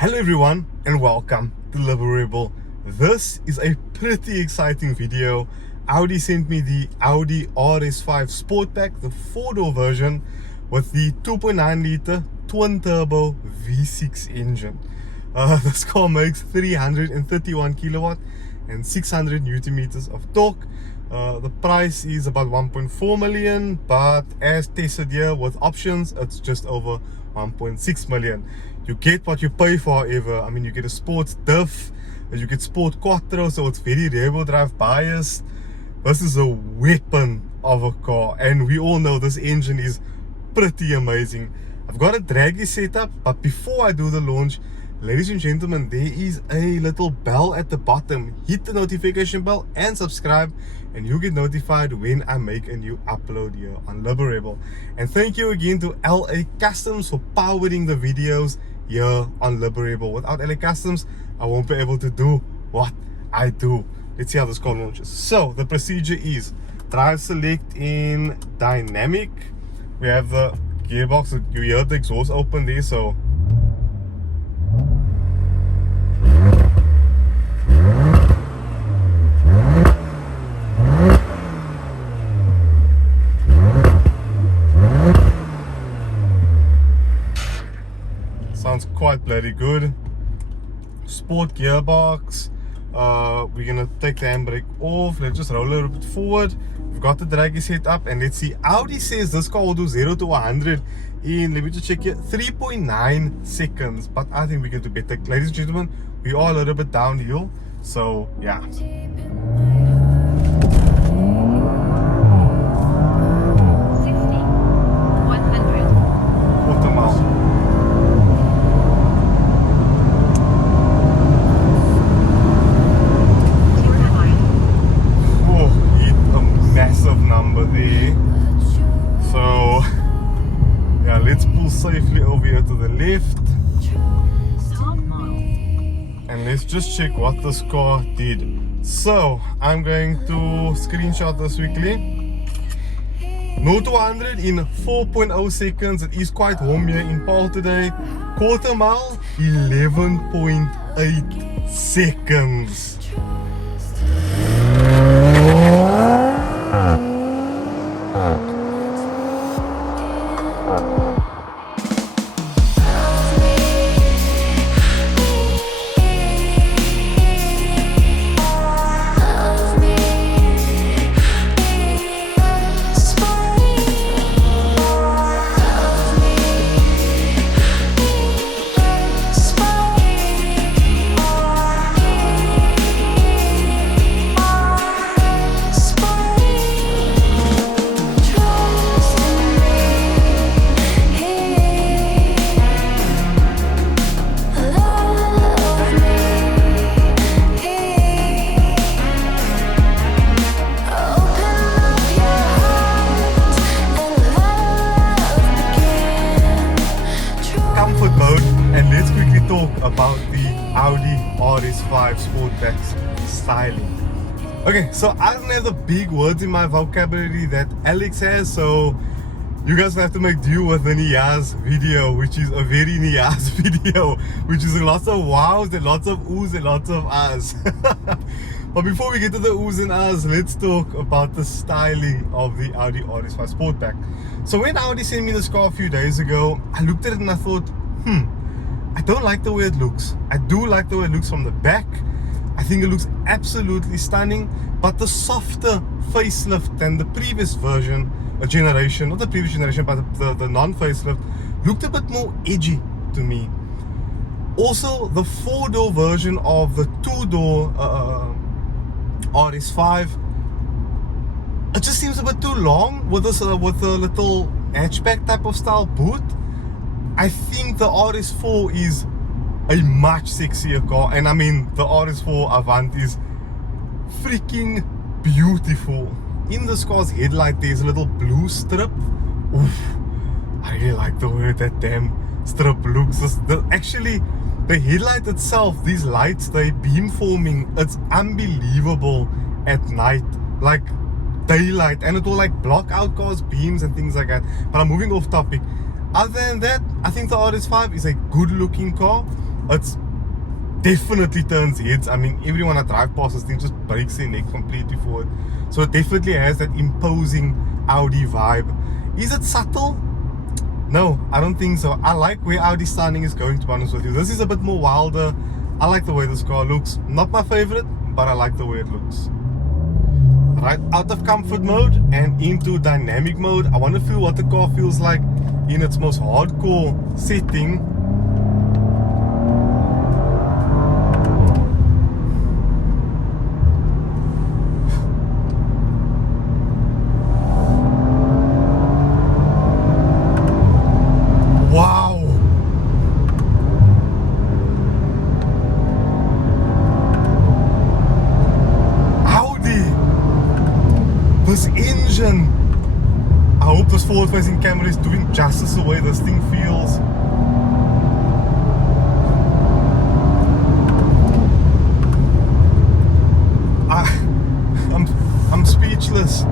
Hello everyone and welcome to Liberable. This is a pretty exciting video. Audi sent me the Audi RS5 Sportback, the 4-door version with the 2.9 litre twin turbo V6 engine. This car makes 331 kilowatt and 600 newton meters of torque. The price is about 1.4 million, but as tested here with options, it's just over 1.6 million. You get what you pay for, however. I mean, you get a sports diff, you get sport quattro, so it's very rear-wheel drive biased. This is a weapon of a car, and we all know this engine is pretty amazing. I've got a Dragy setup, but before I do the launch, ladies and gentlemen, there is a little bell at the bottom. Hit the notification bell and subscribe, and you'll get notified when I make a new upload here on Liberable. And thank you again to LA Customs for powering the videos here on Liberable. Without LA Customs, I won't be able to do what I do. Let's see how this car launches. So the procedure is drive select in dynamic. We have the gearbox. You hear the exhaust open there, so sounds quite bloody good. Sport gearbox. We're gonna take the handbrake off. Let's just roll it a bit forward. We've got the Dragy set up, and let's see. Audi says this car will do 0 to 100 in, let me just check here, 3.9 seconds. But I think we can do better. Ladies and gentlemen, we are a little bit downhill, so yeah. 60, 100. Number there. So yeah, let's pull safely over here to the left, and let's just check what this car did. So I'm going to screenshot this quickly. 0 to 100 in 4.0 seconds. It is quite warm here in Paarl today. Quarter mile, 11.8 seconds. About the Audi RS5 Sportback's styling. Okay, so I don't have the big words in my vocabulary that Alex has, so you guys have to make do with the Niaz video, which is a very Niaz video, which is lots of wows and lots of oohs and lots of ahs. But before we get to the oohs and ahs, let's talk about the styling of the Audi RS5 Sportback. So when Audi sent me this car a few days ago, I looked at it and I thought, I don't like the way it looks. I do like the way it looks from the back. I think it looks absolutely stunning, but the softer facelift than the previous version, a generation, not the previous generation, but the non-facelift, looked a bit more edgy to me. Also, the 4-door version of the 2-door RS5, it just seems a bit too long with this with a little hatchback type of style boot. I think the RS4 is a much sexier car, and I mean the RS4 Avant is freaking beautiful. In this car's headlight there's a little blue strip. Oof, I really like the way that damn strip looks. Actually, the headlight itself, these lights, they beam forming, it's unbelievable at night, like daylight, and it will like block out cars' beams and things like that. But I'm moving off topic. Other than that, I think the RS5 is a good looking car. It's definitely turns heads. I mean, everyone that drive past this thing just breaks their neck completely forward. So it definitely has that imposing Audi vibe. Is it subtle? No, I don't think so. I like where Audi styling is going, to be honest with you. This is a bit more wilder. I like the way this car looks. Not my favorite, but I like the way it looks. Right, out of comfort mode and into dynamic mode. I want to feel what the car feels like in its most hardcore setting. Wow! Audi! This engine! I hope this forward-facing camera is doing justice the way this thing feels. I'm speechless.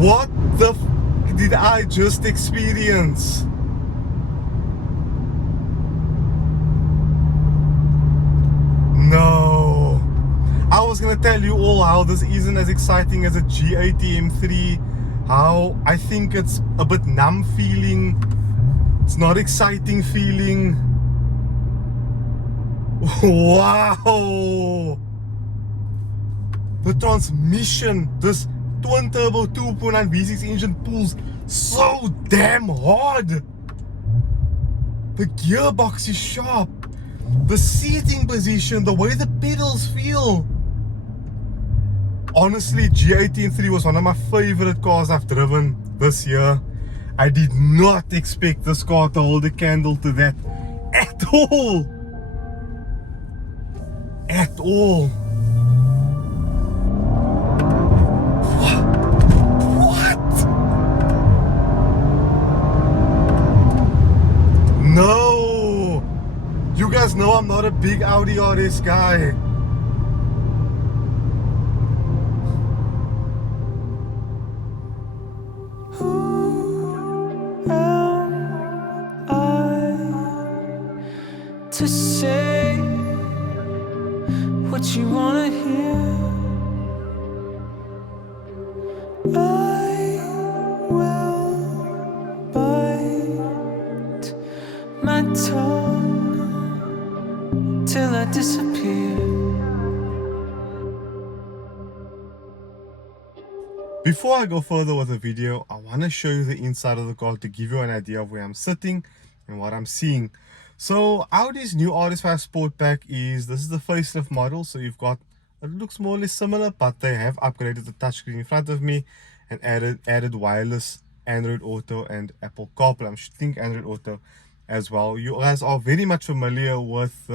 What the f did I just experience? No. I was gonna tell you all how this isn't as exciting as a G80 M3. How I think it's a bit numb feeling. It's not exciting feeling. Wow. The transmission, this twin turbo 2.9 V6 engine pulls so damn hard. The gearbox is sharp. The seating position, the way the pedals feel. Honestly, G80 M3 was one of my favorite cars I've driven this year. I did not expect this car to hold a candle to that at all. At all. No! You guys know I'm not a big Audi RS guy. Who am I to say what you wanna hear? I will bite my tongue till I disappear. Before I go further with the video, I want to show you the inside of the car to give you an idea of where I'm sitting and what I'm seeing. So Audi's new RS5 Sportback this is the facelift model. So you've got, it looks more or less similar, but they have upgraded the touchscreen in front of me and added wireless Android Auto and Apple CarPlay. I think Android Auto as well. You guys are very much familiar with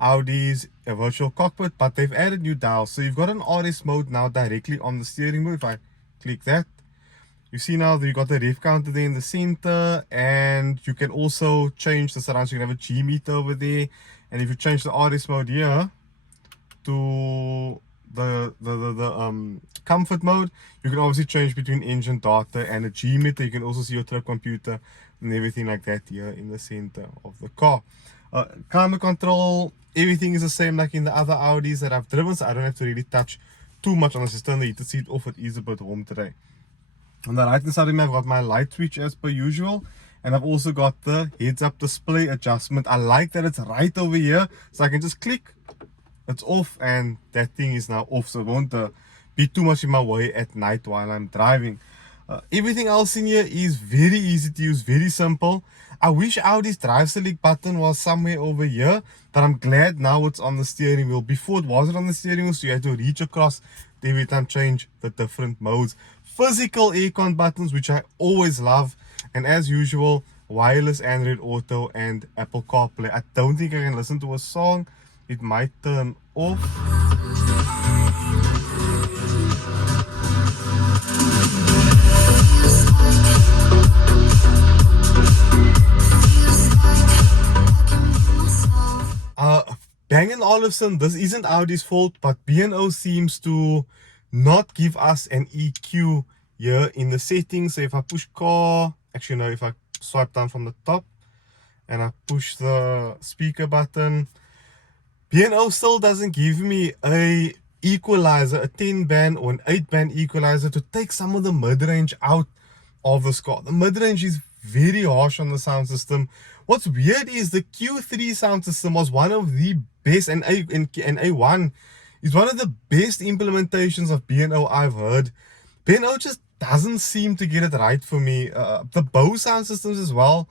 Audi's virtual cockpit, but they've added new dials. So you've got an RS mode now directly on the steering wheel. If I click that, you see now that you got the rev counter there in the center, and you can also change the surround. So you can have a G meter over there, and if you change the RS mode here to the comfort mode, you can obviously change between engine data and a G meter. You can also see your trip computer and everything like that here in the center of the car. Climate control, everything is the same like in the other Audis that I've driven, so I don't have to really touch too much on the system. The heated seat off, it is a bit warm today. On the right hand side of me, I've got my light switch as per usual, and I've also got the heads up display adjustment. I like that it's right over here, so I can just click, it's off, and that thing is now off, so it won't be too much in my way at night while I'm driving. Everything else in here is very easy to use, very simple. I wish Audi's drive select button was somewhere over here, but I'm glad now it's on the steering wheel. Before it wasn't on the steering wheel, so you had to reach across to every time change the different modes. Physical aircon buttons, which I always love, and as usual, wireless Android Auto and Apple CarPlay. I don't think I can listen to a song, it might turn off. Bang & Olufsen, this isn't Audi's fault, but B&O seems to not give us an EQ here in the settings. So if I push car, actually no, if I swipe down from the top and I push the speaker button, B&O still doesn't give me a equalizer, a 10 band or an 8 band equalizer to take some of the mid-range out of this car. The mid-range is very harsh on the sound system. What's weird is the Q3 sound system was one of the best, and A1 is one of the best implementations of B&O I've heard. B&O just doesn't seem to get it right for me. The Bose sound systems as well,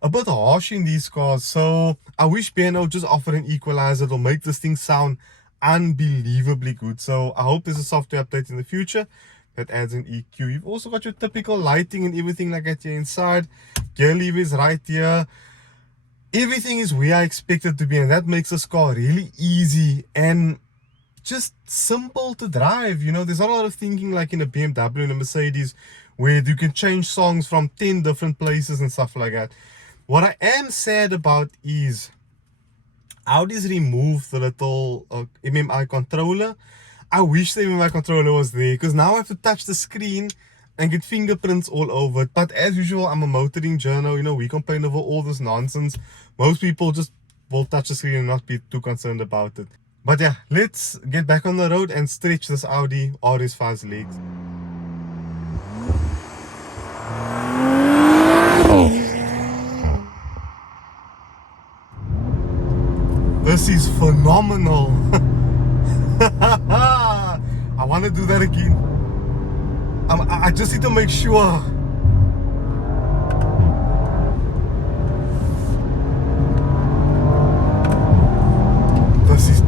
a bit harsh in these cars. So I wish B&O just offered an equalizer that'll make this thing sound unbelievably good. So I hope there's a software update in the future that adds an EQ. You've also got your typical lighting and everything like that here inside. Gear lever is right here. Everything is where I expect it to be, and that makes this car really easy and just simple to drive. You know, there's not a lot of thinking like in a BMW and a Mercedes where you can change songs from 10 different places and stuff like that. What I am sad about is Audi's removed the little MMI controller. I wish the MMI controller was there, because now I have to touch the screen and get fingerprints all over it. But as usual, I'm a motoring journo, you know, we complain over all this nonsense. Most people just will touch the screen and not be too concerned about it. But yeah, let's get back on the road and stretch this Audi RS5's legs. This is phenomenal. I want to do that again. I just need to make sure. This is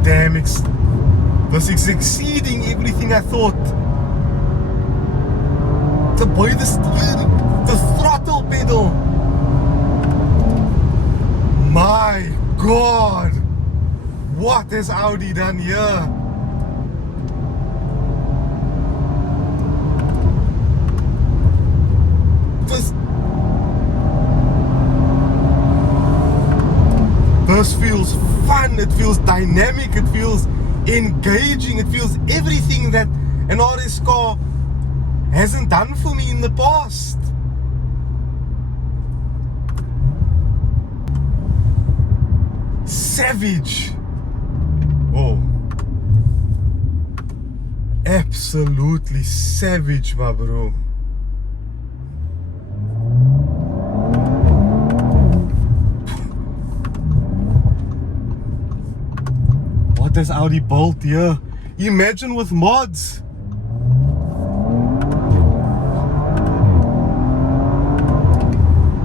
this is exceeding everything I thought. The boy, the steering, the throttle pedal. My God, what has Audi done here? This feels fun, it feels dynamic, it feels engaging, it feels everything that an RS car hasn't done for me in the past. Savage. Oh, absolutely savage, my bro. What has Audi built here? Imagine with mods.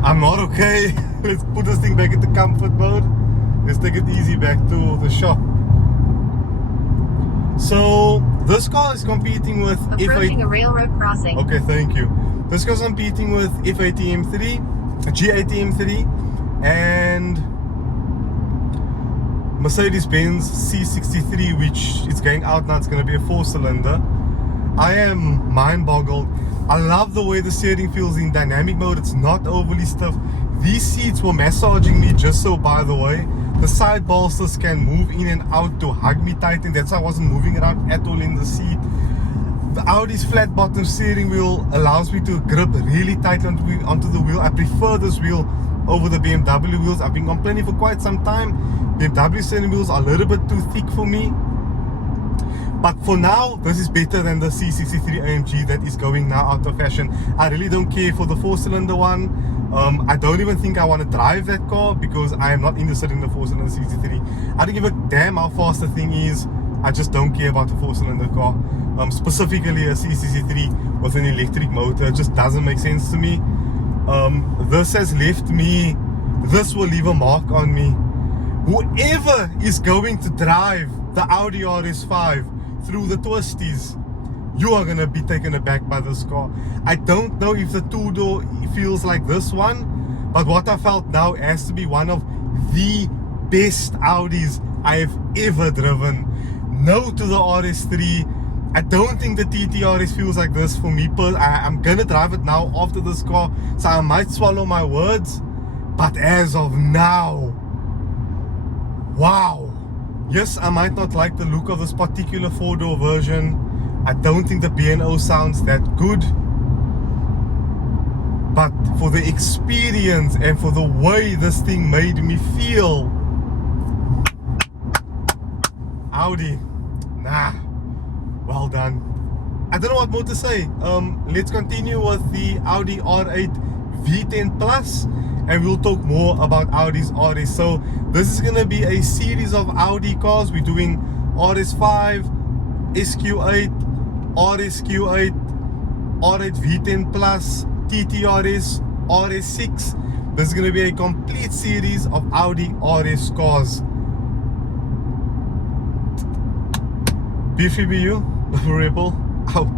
I'm not okay. Let's put this thing back into comfort mode. Let's take it easy back to the shop. So this car is competing with approaching a railroad crossing. Okay, thank you. This car is competing with F80 M3, G80 M3, and Mercedes-Benz C63, which is going out now. It's going to be a 4-cylinder. I am mind-boggled. I love the way the steering feels in dynamic mode. It's not overly stiff. These seats were massaging me just so, by the way. The side bolsters can move in and out to hug me tight, and that's why I wasn't moving around at all in the seat. The Audi's flat bottom steering wheel allows me to grip really tight onto the wheel. I prefer this wheel over the BMW wheels. I've been complaining for quite some time. BMW steering wheels are a little bit too thick for me. But for now, this is better than the C63 AMG that is going now out of fashion. I really don't care for the 4-cylinder one. I don't even think I want to drive that car, because I am not interested in the 4-cylinder C63. I don't give a damn how fast the thing is. I just don't care about the 4-cylinder car. Specifically a C63 with an electric motor. It just doesn't make sense to me. This has left me, this will leave a mark on me. Whoever is going to drive the Audi RS5 through the twisties, you are going to be taken aback by this car. I don't know if the two-door feels like this one, but what I felt now has to be one of the best Audis I have ever driven. No to the RS3. I don't think the TTRS feels like this for me. I'm gonna drive it now after this car, so I might swallow my words. But as of now, wow, Yes, I might not like the look of this particular four-door version. I don't think the B&O sounds that good. But for the experience and for the way this thing made me feel, Audi, nah, well done. I don't know what more to say. Let's continue with the Audi R8 V10 Plus, and we'll talk more about Audi's RS. So this is gonna be a series of Audi cars. We're doing RS5, SQ8, RSQ8, R8 V10 Plus, TTRS, RS6. This is gonna be a complete series of Audi RS cars. B3BU, Rebel, out.